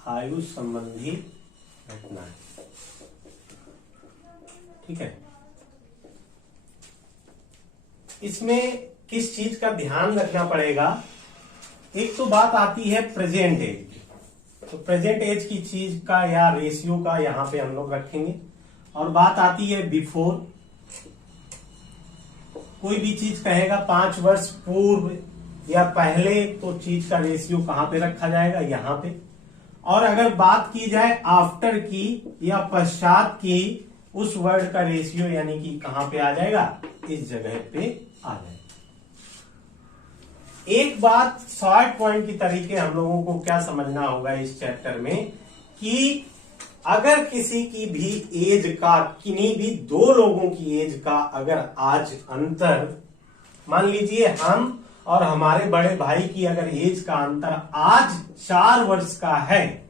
आयु संबंधी घटनाएं। ठीक है, इसमें किस चीज का ध्यान रखना पड़ेगा? एक तो बात आती है प्रेजेंट एज, तो प्रेजेंट एज की चीज का या रेशियो का यहां पे हम लोग रखेंगे। और बात आती है बिफोर, कोई भी चीज कहेगा 5 वर्ष पूर्व या पहले, तो चीज का रेशियो कहां पे रखा जाएगा? यहां पे। और अगर बात की जाए आफ्टर की या पश्चात की, उस वर्ड का रेशियो यानी कि कहां पे आ जाएगा? इस जगह पे आ जाएगा। एक बात शॉर्ट पॉइंट की तरीके हम लोगों को क्या समझना होगा इस चैप्टर में, कि अगर किसी की भी एज का, किन्हीं भी 2 लोगों की एज का अगर आज अंतर, मान लीजिए हम और हमारे बड़े भाई की अगर एज का अंतर आज 4 वर्ष का है,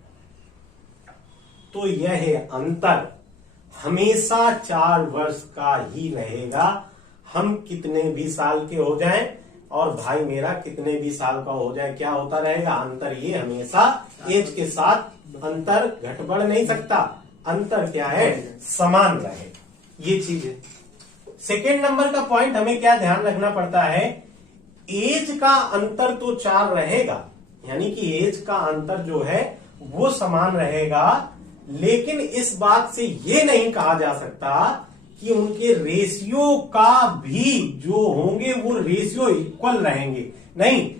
तो यह अंतर हमेशा 4 वर्ष का ही रहेगा। हम कितने भी साल के हो जाएं और भाई मेरा कितने भी साल का हो जाए, क्या होता रहेगा? अंतर ये हमेशा एज के साथ अंतर घट बढ़ नहीं सकता, अंतर क्या है? समान रहे, ये चीज है। सेकेंड नंबर का पॉइंट हमें क्या ध्यान रखना पड़ता है? एज का अंतर तो 4 रहेगा, यानी कि एज का अंतर जो है वो समान रहेगा, लेकिन इस बात से ये नहीं कहा जा सकता कि उनके रेशियो का भी जो होंगे वो रेशियो इक्वल रहेंगे। नहीं,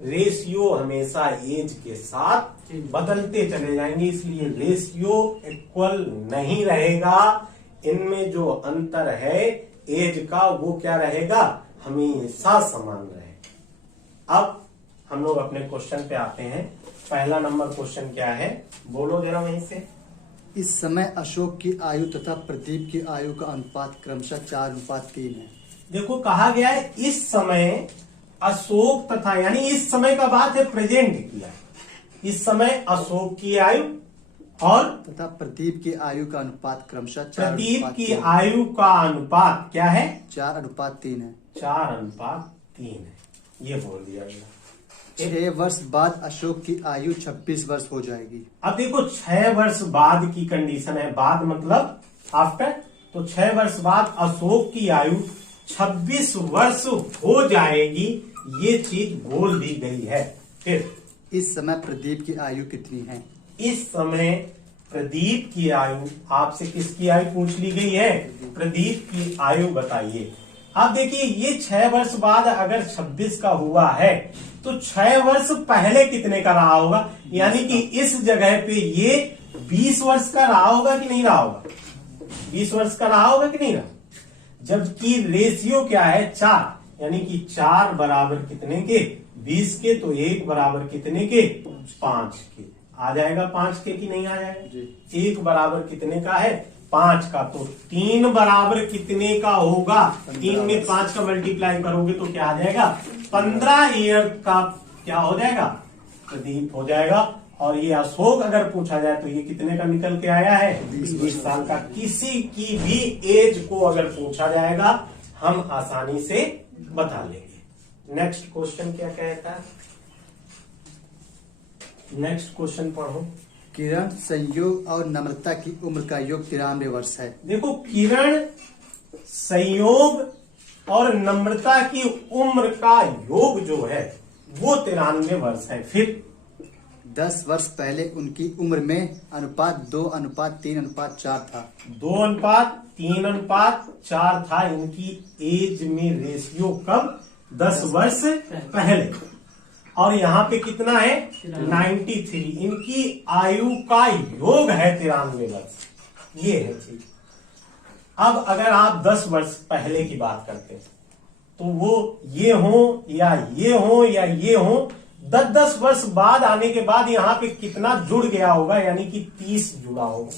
रेशियो हमेशा एज के साथ बदलते चले जाएंगे, इसलिए रेशियो इक्वल नहीं रहेगा। इनमें जो अंतर है एज का, वो क्या रहेगा? हमेशा समान रहेगा। अब हम लोग अपने क्वेश्चन पे आते हैं। पहला नंबर क्वेश्चन क्या है, बोलो जरा वहीं से। इस समय अशोक की आयु तथा प्रदीप की आयु का अनुपात क्रमशः 4:3 है। देखो कहा गया है इस समय अशोक तथा, यानी इस समय का बात है, प्रेजेंट किया। इस समय अशोक की आयु और तथा प्रदीप की आयु का अनुपात क्रमशः प्रदीप की आयु का अनुपात क्या है? 4:3 है। 4:3 है, ये बोल दिया गया। 6 वर्ष बाद अशोक की आयु 26 वर्ष हो जाएगी। अब देखो 6 वर्ष बाद की कंडीशन है, बाद मतलब आफ्टर, तो 6 वर्ष बाद अशोक की आयु 26 वर्ष हो जाएगी, ये चीज बोल दी गई है। फिर इस समय प्रदीप की आयु कितनी है? इस समय प्रदीप की आयु, आपसे किसकी आयु पूछ ली गई है? प्रदीप की आयु बताइए। अब देखिए ये 6 वर्ष बाद अगर 26 का हुआ है, तो 6 वर्ष पहले कितने का रहा होगा? यानी कि इस जगह पे ये 20 वर्ष का रहा होगा कि नहीं रहा होगा? 20 वर्ष का रहा होगा कि नहीं रहा? जबकि रेशियो क्या है? 4, यानी कि 4 बराबर कितने के? 20 के, तो 1 बराबर कितने के? 5 के। आ जाएगा 5 के कि नहीं आ जाएगा? 1 बराबर कितने का है? 5 का। तो 3 बराबर कितने का होगा? 3 में 5 का मल्टीप्लाई करोगे तो क्या आ जाएगा? 15 ईयर का क्या हो जाएगा? प्रदीप हो जाएगा। और ये अशोक अगर पूछा जाए तो ये कितने का निकल के आया है? 20 साल का। किसी की भी एज को अगर पूछा जाएगा हम आसानी से बता लेंगे। नेक्स्ट क्वेश्चन क्या कहता है? नेक्स्ट क्वेश्चन पढ़ो। किरण, संयोग और नम्रता की उम्र का योग 93 वर्ष है। देखो किरण, संयोग और नम्रता की उम्र का योग जो है वो 93 वर्ष है। फिर 10 वर्ष पहले उनकी उम्र में अनुपात 2:3:4 था। 2:3:4 था इनकी एज में रेशियो। कब? 10 वर्ष पहले। और यहाँ पे कितना है? 93। इनकी आयु का योग है 93 वर्ष, ये है चीज। अब अगर आप 10 वर्ष पहले की बात करते हैं तो वो ये हो या ये हो या ये हो, 10 वर्ष बाद आने के बाद यहाँ पे कितना जुड़ गया होगा? यानी कि 30 जुड़ा होगा।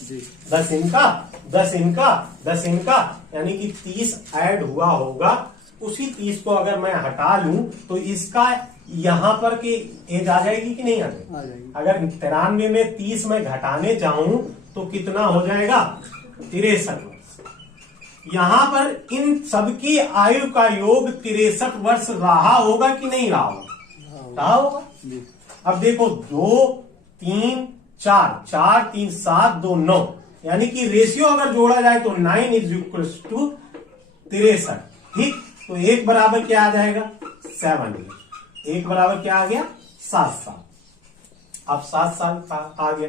10 इनका, 10 इनका, 10 इनका, यानी कि 30 ऐड हुआ होगा। उसी 30 को अगर मैं हटा लूं तो इसका यहां पर की एज आ जाएगी कि नहीं आ जाएगी? अगर 93 में 30 में घटाने जाऊं तो कितना हो जाएगा? 63 वर्ष। यहां पर इन सबकी आयु का योग 63 वर्ष रहा होगा कि नहीं रहा होगा? रहा होगा। अब देखो 2, 3, 4, 4 3 7 2 9, यानी कि रेशियो अगर जोड़ा जाए तो 9 इज इक्वल टू 63। ठीक, तो एक बराबर क्या आ जाएगा 7, एक बराबर क्या आ गया 7 साल। अब 7 साल का आ गया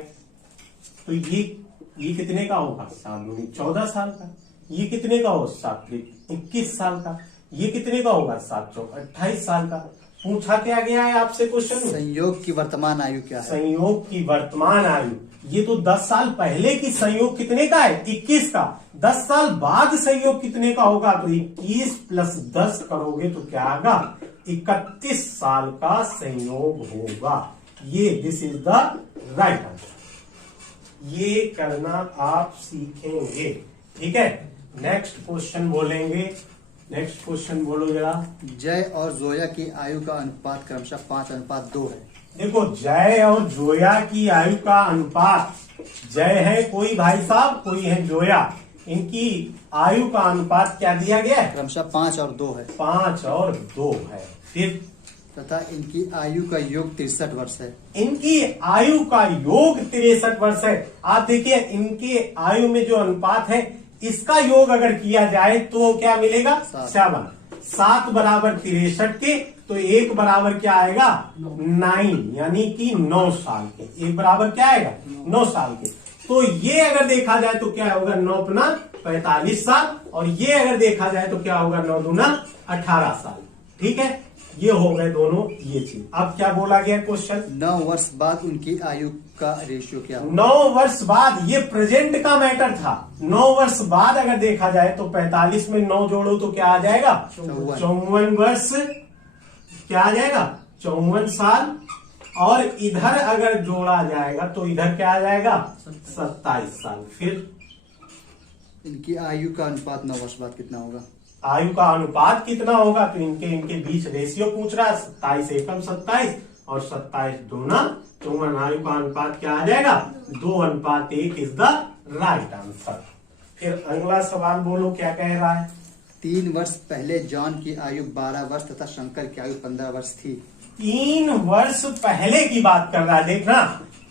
तो ये कितने का होगा 7 दूनी 14 साल का। ये कितने का होगा 7 त्रिक 21 साल का। ये कितने का होगा 7 चौक 28 साल का। पूछा क्या गया है आपसे क्वेश्चन में, संयोग की वर्तमान आयु क्या है? संयोग की वर्तमान आयु। ये तो 10 साल पहले की संयोग कितने का है 21 का। 10 साल बाद संयोग कितने का होगा, तो 21 प्लस 10 करोगे तो क्या आएगा 31 साल का संयोग होगा। ये this is the right answer. ये करना आप सीखेंगे। ठीक है, नेक्स्ट क्वेश्चन बोलेंगे। नेक्स्ट क्वेश्चन बोलो जरा। जय और जोया की आयु का अनुपात क्रमशः 5:2 है। देखो, जय और जोया की आयु का अनुपात, जय है कोई भाई साहब, कोई है जोया, इनकी आयु का अनुपात क्या दिया गया है क्रमशः 5 और 2 है। 5 और 2 है। फिर तथा इनकी आयु का योग 63 वर्ष है। इनकी आयु का योग 63 वर्ष है। आप देखिए, इनके आयु में जो अनुपात है इसका योग अगर किया जाए तो क्या मिलेगा 7। 7 बराबर 63 के, तो एक बराबर क्या आएगा 9, यानी कि 9 साल के। एक बराबर क्या आएगा 9 साल के। तो ये अगर देखा जाए तो क्या होगा 9 अपना 45 साल, और ये अगर देखा जाए तो क्या होगा 9 दूना 18 साल। ठीक है, ये हो गए दोनों ये चीज। अब क्या बोला गया क्वेश्चन, 9 वर्ष बाद उनकी आयु का रेशियो क्या होगा? 9 वर्ष बाद, ये प्रेजेंट का मैटर था। 9 वर्ष बाद अगर देखा जाए तो 45 में 9 जोड़ो तो क्या आ जाएगा 54 वर्ष। क्या आ जाएगा 54 साल। और इधर अगर जोड़ा जाएगा तो इधर क्या आ जाएगा 27 साल। फिर इनकी आयु का अनुपात 9 वर्ष बाद कितना होगा? आयु का अनुपात कितना होगा, तो इनके बीच रेशियो पूछ रहा है। 27 एकम 27 और 27 दूना 54। आयु का अनुपात क्या आ जाएगा 2:1 इज द राइट आंसर। फिर अगला सवाल बोलो क्या कह रहा है। 3 वर्ष पहले जॉन की आयु 12 वर्ष तथा शंकर की आयु 15 वर्ष थी। 3 वर्ष पहले की बात कर रहा है, देखना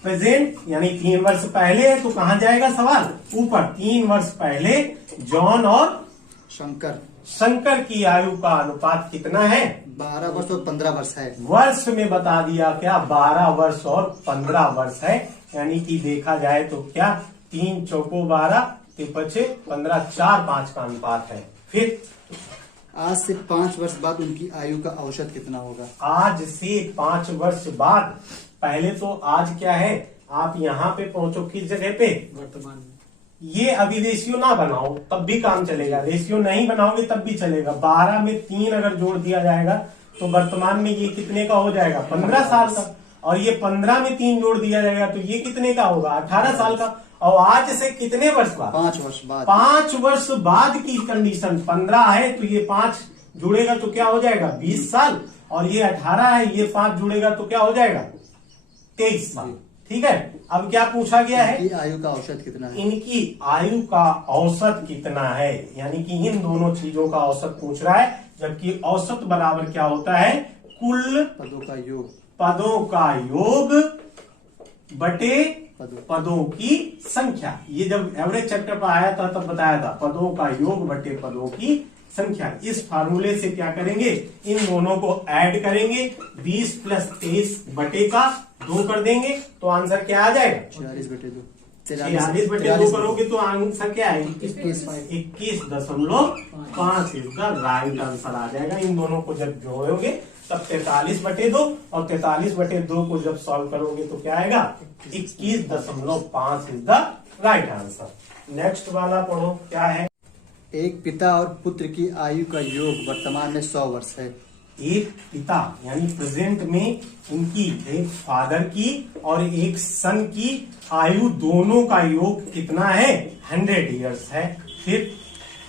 प्रेजेंट, यानी 3 वर्ष पहले है तो कहां जाएगा सवाल ऊपर। 3 वर्ष पहले जॉन और शंकर की आयु का अनुपात कितना है 12 वर्ष और 15 वर्ष है। वर्ष में बता दिया क्या 12 वर्ष और 15 वर्ष है। यानी कि देखा जाए तो क्या 3 चौको 12 के पचे 15 4 5 का अनुपात है। फिर आज से 5 वर्ष बाद उनकी आयु का औसत कितना होगा? आज से 5 वर्ष बाद, पहले तो आज क्या है, आप यहाँ पे पहुंचो किस जगह पे वर्तमान में। ये अभी रेशियो ना बनाओ तब भी काम चलेगा, रेशियो नहीं बनाओगे तब भी चलेगा। 12 में 3 अगर जोड़ दिया जाएगा तो वर्तमान में ये कितने का हो जाएगा 15 साल का। और ये 15 में 3 जोड़ दिया जाएगा तो ये कितने का होगा 18 साल का। और आज से कितने वर्ष बाद 5 वर्ष बाद। 5 वर्ष बाद की कंडीशन, 15 है तो ये 5 जुड़ेगा तो क्या हो जाएगा 20 साल। और ये 18 है, ये 5 जुड़ेगा तो क्या हो जाएगा 23 साल। ठीक है, अब क्या पूछा गया है, इनकी आयु का औसत कितना है? इनकी आयु का औसत कितना है, यानी कि इन दोनों चीजों का औसत पूछ रहा है। जबकि औसत बराबर क्या होता है कुल पदों का योग। पदों का योग बटे पदों। पदों की संख्या। ये जब एवरेज चैप्टर पर आया था तब बताया था, पदों का योग बटे पदों की संख्या। इस फार्मूले से क्या करेंगे, इन दोनों को ऐड करेंगे, 20 प्लस 23 बटे का 2 कर देंगे तो आंसर क्या आ जाएगा 46 बटे 2। 46 बटे 2 करोगे तो आंसर क्या है 21.5 इज द राइट आंसर आ जाएगा। इन दोनों को जब जोड़ोगे तब 43 बटे 2 और 43 बटे 2 को जब सॉल्व करोगे तो क्या आएगा 21.5 is the right answer. Next वाला पढ़ो क्या है। एक पिता और पुत्र की आयु का योग वर्तमान में 100 वर्ष है। एक पिता यानी प्रेजेंट में इनकी एक फादर की और एक सन की आयु दोनों का योग कितना है 100 इयर्स है। फिर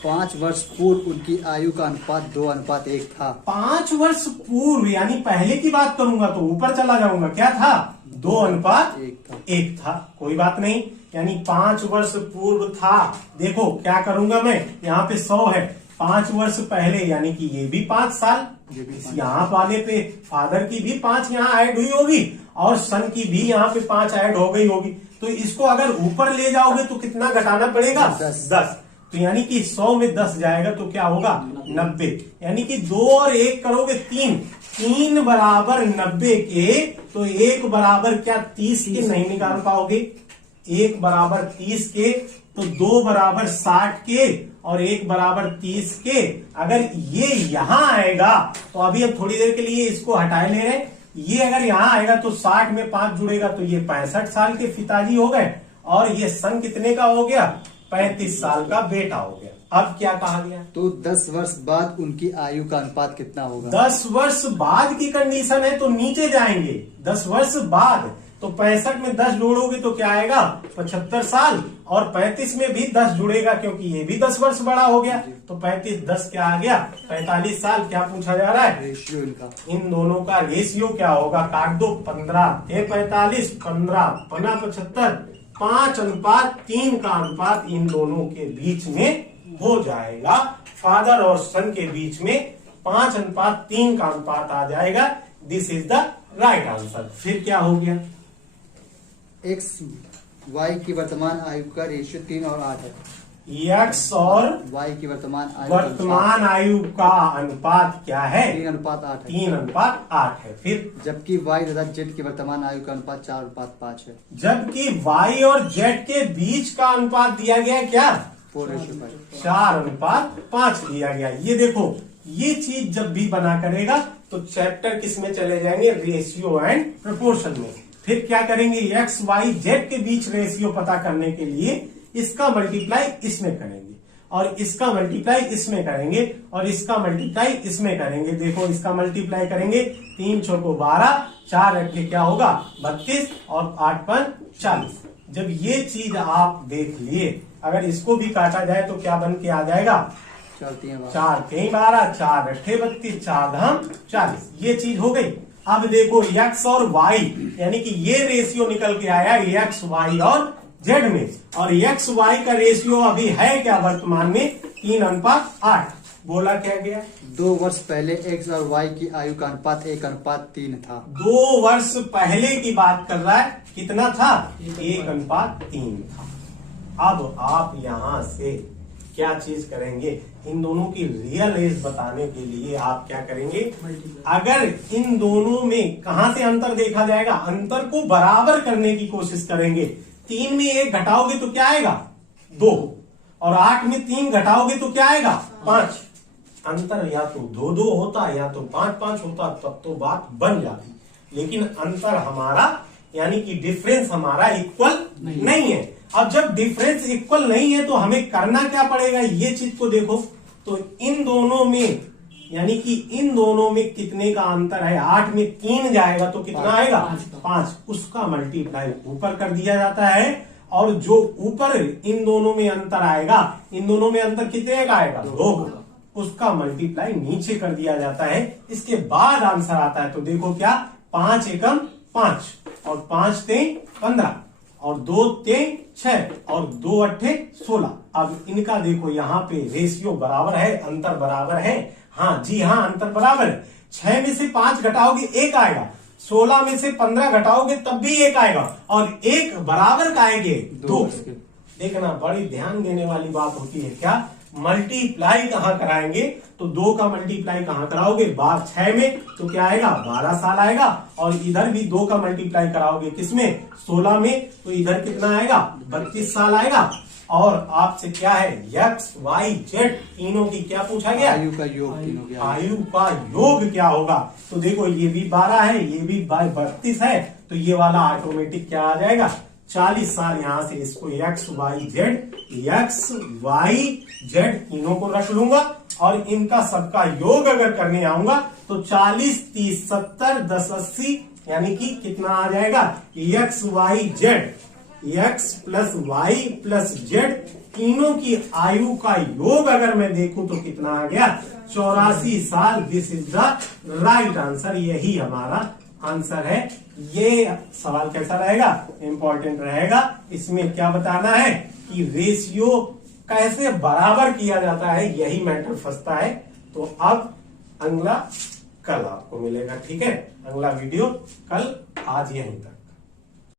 5 वर्ष पूर्व उनकी आयु का अनुपात 2:1 था। 5 वर्ष पूर्व यानी पहले की बात करूंगा तो ऊपर चला जाऊंगा, क्या था 2:1 था। कोई बात नहीं, यानी 5 वर्ष पूर्व था। देखो क्या करूंगा मैं, यहाँ पे 100 है, 5 वर्ष पहले यानी कि ये भी 5 साल, यहाँ वाले पे फादर की भी 5 यहाँ ऐड हुई होगी और सन की भी यहाँ पे 5 ऐड हो गई होगी, तो इसको अगर ऊपर ले जाओगे तो कितना घटाना पड़ेगा? 10। तो यानी कि 100 में 10 जाएगा तो क्या होगा? 90। यानी कि 2 और 1 करोगे 3 बराबर 90 के, तो 1 बराबर क्या 30 के नहीं निकाल पाओगे? 1 बराबर 30 के, तो 2 बराबर 60 के और 1 बराबर 30 के। अगर ये यहां आएगा तो अभी हम थोड़ी देर के लिए इसको हटाए ले रहे हैं, ये अगर यहां आएगा तो 60 में 5 जुड़ेगा तो ये 65 साल के पिताजी हो गए, और ये सन कितने का हो गया? 35 साल का बेटा हो गया। अब क्या कहा गया? तो 10 वर्ष बाद उनकी आयु का अनुपात कितना होगा? 10 वर्ष बाद की कंडीशन है तो नीचे जाएंगे। 10 वर्ष बाद तो 65 में 10 जोड़ोगे तो क्या आएगा? 75 साल, और 35 में भी 10 जुड़ेगा क्योंकि ये भी 10 वर्ष बड़ा हो गया, तो 35 10 क्या आ गया? 45 साल। क्या पूछा जा रहा है? रेशियो इनका, इन दोनों का रेशियो क्या होगा? काट दो। 15 थे 45, 15 पना 75, 5:3 का अनुपात इन दोनों के बीच में हो जाएगा। फादर और सन के बीच में 5:3 का अनुपात आ जाएगा। This is the right answer. फिर क्या हो गया? एक्स वाई की वर्तमान आयु का रेशियो 3 और 8 है। एक्स और वाई की वर्तमान आयु का अनुपात क्या है? 3:8 है। 3:8 है। फिर जबकि वाई तथा जेड की वर्तमान आयु का अनुपात 4:5 है। जबकि वाई और जेड के बीच का अनुपात दिया गया क्या? 4:5। 4:5 दिया गया। ये देखो, ये चीज जब भी बना करेगा तो चैप्टर किस में चले जाएंगे? रेशियो एंड प्रोपोर्शन में। फिर क्या करेंगे? एक्स वाई जेड के बीच रेशियो पता करने के लिए इसका मल्टीप्लाई इसमें करेंगे, और इसका मल्टीप्लाई इसमें करेंगे, और इसका मल्टीप्लाई इसमें करेंगे। देखो, इसका मल्टीप्लाई करेंगे, 3 चौको 12, 4 अट्ठे क्या होगा? 32, और 8 5 40। जब ये चीज आप देख लिए, अगर इसको भी काटा जाए तो क्या बन के आ जाएगा? 4 3 12, 4 अट्ठे 32, 4 धाम 40। ये चीज हो गई। अब देखो, एक्स और वाई, यानी कि ये रेशियो निकल के आया एक्स वाई और जेड में, और एक्स वाई का रेशियो अभी है क्या वर्तमान में? 3:8। बोला क्या गया? 2 वर्ष पहले एक्स और वाई की आयु का अनुपात 1:3 था। 2 वर्ष पहले की बात कर रहा है। कितना था? 1:3 था। अब आप यहां से क्या चीज करेंगे? इन दोनों की रियल एज बताने के लिए आप क्या करेंगे? अगर इन दोनों में कहां से अंतर देखा जाएगा? अंतर को बराबर करने की कोशिश करेंगे। 3 में 1 घटाओगे तो क्या आएगा? 2, और 8 में 3 घटाओगे तो क्या आएगा? 5। अंतर या तो 2-2 होता या तो 5-5 होता, तब तो बात बन जाती। लेकिन अंतर हमारा, यानी कि डिफरेंस हमारा इक्वल नहीं है। अब जब डिफरेंस इक्वल नहीं है तो हमें करना क्या पड़ेगा? ये चीज को देखो, तो इन दोनों में, यानी कि इन दोनों में कितने का अंतर है? 8 में 3 जाएगा तो कितना आएगा? 5। उसका मल्टीप्लाई ऊपर कर दिया जाता है, और जो ऊपर इन दोनों में अंतर आएगा, इन दोनों में अंतर कितने का आएगा? 2 का, उसका मल्टीप्लाई नीचे कर दिया जाता है। इसके बाद आंसर आता है। तो देखो क्या, 5 एकम 5, और 5 3 15, और 2 3 6, और 2 अट्ठे 16। अब इनका देखो, यहाँ पे रेशियो बराबर है, अंतर बराबर है। हाँ जी हाँ, अंतर बराबर है। 6 में से 5 घटाओगे 1 आएगा, 16 में से 15 घटाओगे तब भी 1 आएगा, और 1 बराबर का आएंगे 2। देखना, बड़ी ध्यान देने वाली बात होती है। क्या मल्टीप्लाई कहाँ कराएंगे? तो 2 का मल्टीप्लाई कहाँ कराओगे? 6 में, तो क्या आएगा? 12 साल आएगा, और इधर भी 2 का मल्टीप्लाई कराओगे किसमें? 16 में, तो इधर कितना आएगा? 32 साल आएगा। और आपसे क्या है? एक्स वाई जेड तीनों की क्या पूछा गया? आयु का योग तीनों की आयु का योग क्या होगा? तो देखो, ये भी 12 है, ये भी 32 है, तो ये वाला ऑटोमेटिक क्या आ जाएगा? 40 साल। यहां से इसको एक्स वाई जेड तीनों को रख लूंगा, और इनका सबका योग अगर करने आऊंगा तो 40 30 70 10 80, यानी कि कितना आ जाएगा? X Y Z, X plus Y plus Z तीनों की आयु का योग अगर मैं देखूं तो कितना आ गया? 84 साल। This is the right answer. यही हमारा आंसर है। ये सवाल कैसा रहेगा? इंपॉर्टेंट रहेगा। इसमें क्या बताना है कि रेशियो कैसे बराबर किया जाता है, यही मैटर फंसता है। तो अब अगला कल आपको मिलेगा। ठीक है, अगला वीडियो कल, आज यहीं तक।